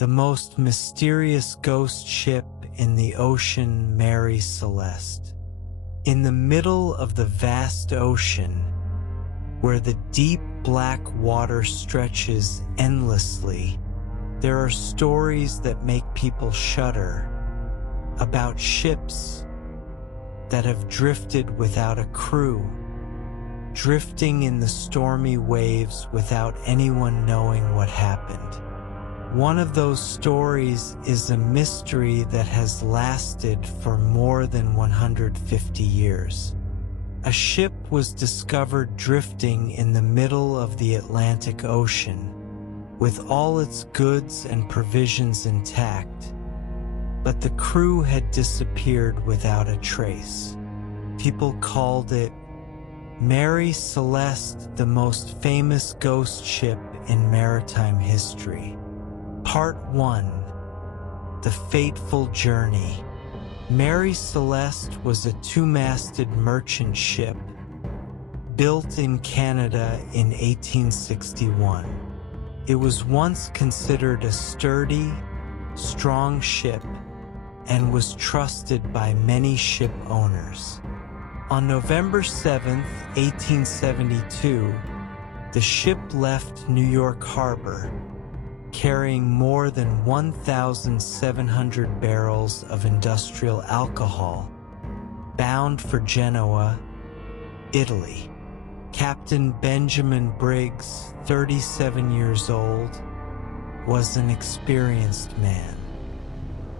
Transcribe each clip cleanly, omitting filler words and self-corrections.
the most mysterious ghost ship in the ocean, Mary Celeste. In the middle of the vast ocean, where the deep black water stretches endlessly, there are stories that make people shudder about ships that have drifted without a crew, drifting in the stormy waves without anyone knowing what happened. One of those stories is a mystery that has lasted for more than 150 years. A ship was discovered drifting in the middle of the Atlantic Ocean, with all its goods and provisions intact, but the crew had disappeared without a trace. People called it Mary Celeste, the most famous ghost ship in maritime history. Part 1. The Fateful Journey. Mary Celeste was a two-masted merchant ship built in Canada in 1861. It was once considered a sturdy, strong ship and was trusted by many ship owners. On November 7, 1872, the ship left New York Harbor, carrying more than 1,700 barrels of industrial alcohol, bound for Genoa, Italy. Captain Benjamin Briggs, 37 years old, was an experienced man.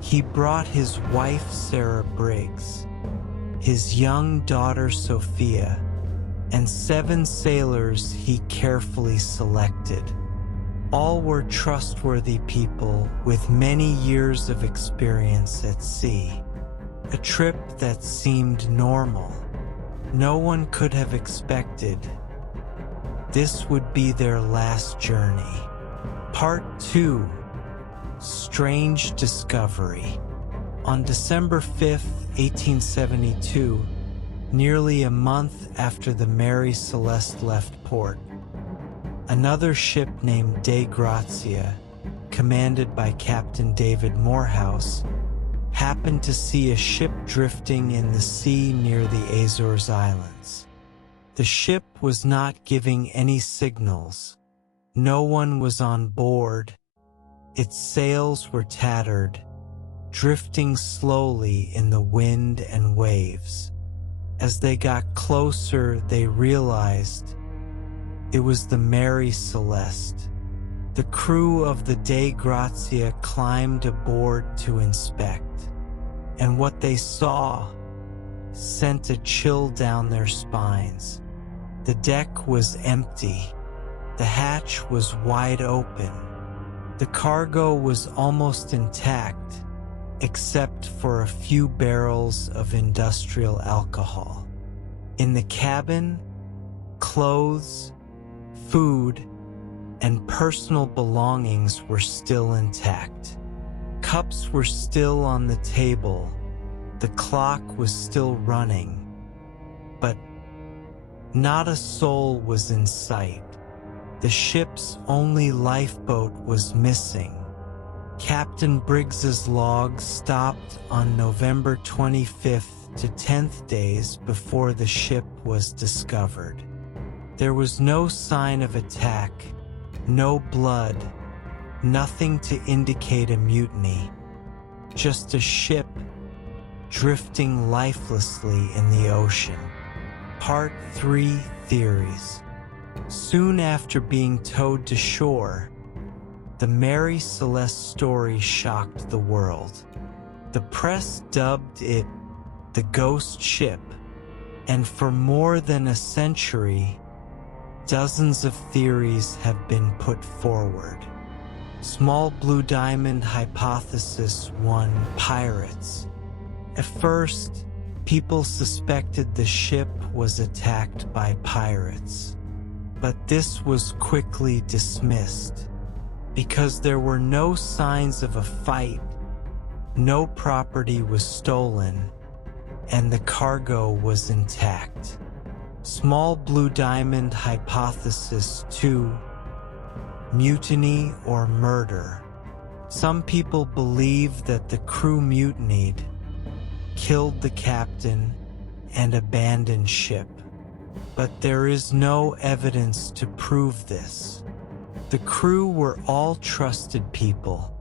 He brought his wife Sarah Briggs, his young daughter Sophia, and 7 sailors he carefully selected. All were trustworthy people with many years of experience at sea. A trip that seemed normal. No one could have expected this would be their last journey. Part 2. Strange Discovery. On December 5, 1872, nearly a month after the Mary Celeste left port, another ship named Dei Grazia, commanded by Captain David Morehouse, happened to see a ship drifting in the sea near the Azores Islands. The ship was not giving any signals. No one was on board. Its sails were tattered, drifting slowly in the wind and waves. As they got closer, they realized it was the Mary Celeste. The crew of the Dei Grazia climbed aboard to inspect, and what they saw sent a chill down their spines. The deck was empty. The hatch was wide open. The cargo was almost intact, except for a few barrels of industrial alcohol. In the cabin, clothes, food, and personal belongings were still intact. Cups were still on the table. The clock was still running. But not a soul was in sight. The ship's only lifeboat was missing. Captain Briggs's log stopped on November 25th to 10th days before the ship was discovered. There was no sign of attack, no blood, nothing to indicate a mutiny. Just a ship drifting lifelessly in the ocean. Part 3. Theories. Soon after being towed to shore, the Mary Celeste story shocked the world. The press dubbed it the ghost ship, and for more than a century, dozens of theories have been put forward. Small Blue Diamond Hypothesis 1. Pirates. At first, people suspected the ship was attacked by pirates, but this was quickly dismissed. Because there were no signs of a fight, no property was stolen, and the cargo was intact. Small Blue Diamond Hypothesis 2. Mutiny or murder. Some people believe that the crew mutinied, killed the captain, and abandoned ship. But there is no evidence to prove this. The crew were all trusted people,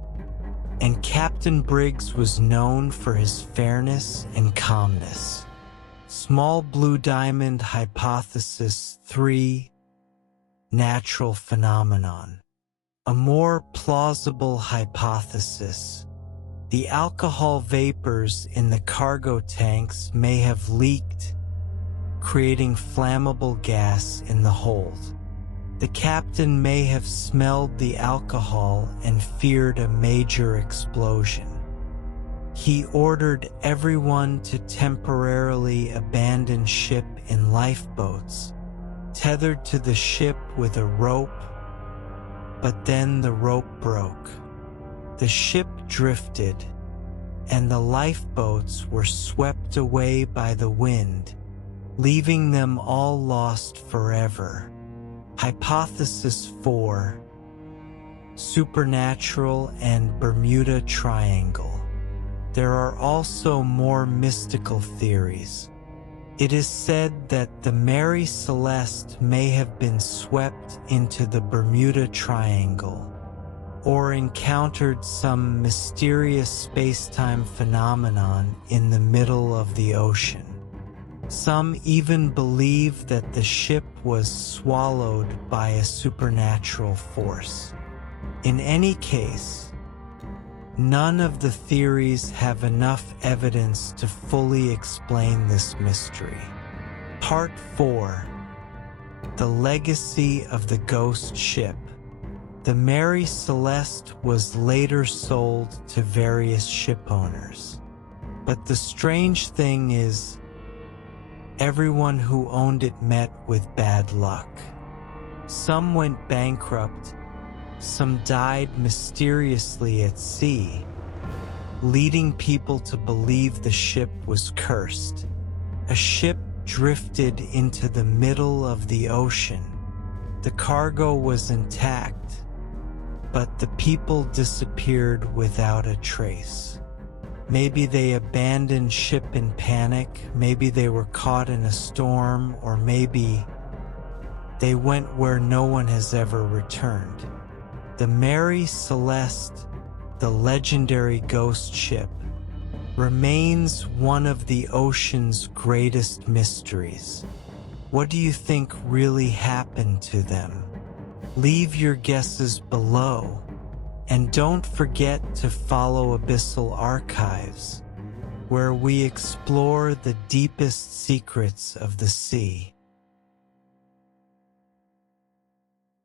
and Captain Briggs was known for his fairness and calmness. Small Blue Diamond Hypothesis 3. Natural phenomenon. A more plausible hypothesis. The alcohol vapors in the cargo tanks may have leaked, creating flammable gas in the hold. The captain may have smelled the alcohol and feared a major explosion. He ordered everyone to temporarily abandon ship in lifeboats, tethered to the ship with a rope, but then the rope broke. The ship drifted, and the lifeboats were swept away by the wind, leaving them all lost forever. Hypothesis 4. Supernatural and Bermuda Triangle. There are also more mystical theories. It is said that the Mary Celeste may have been swept into the Bermuda Triangle, or encountered some mysterious space-time phenomenon in the middle of the ocean. Some even believe that the ship was swallowed by a supernatural force. In any case, none of the theories have enough evidence to fully explain this mystery. Part 4. The Legacy of the Ghost Ship. The Mary Celeste was later sold to various ship owners. But the strange thing is, everyone who owned it met with bad luck. Some went bankrupt, some died mysteriously at sea, leading people to believe the ship was cursed. A ship drifted into the middle of the ocean. The cargo was intact, but the people disappeared without a trace. Maybe they abandoned ship in panic, maybe they were caught in a storm, or maybe they went where no one has ever returned. The Mary Celeste, the legendary ghost ship, remains one of the ocean's greatest mysteries. What do you think really happened to them? Leave your guesses below, and don't forget to follow Abyssal Archives, where we explore the deepest secrets of the sea.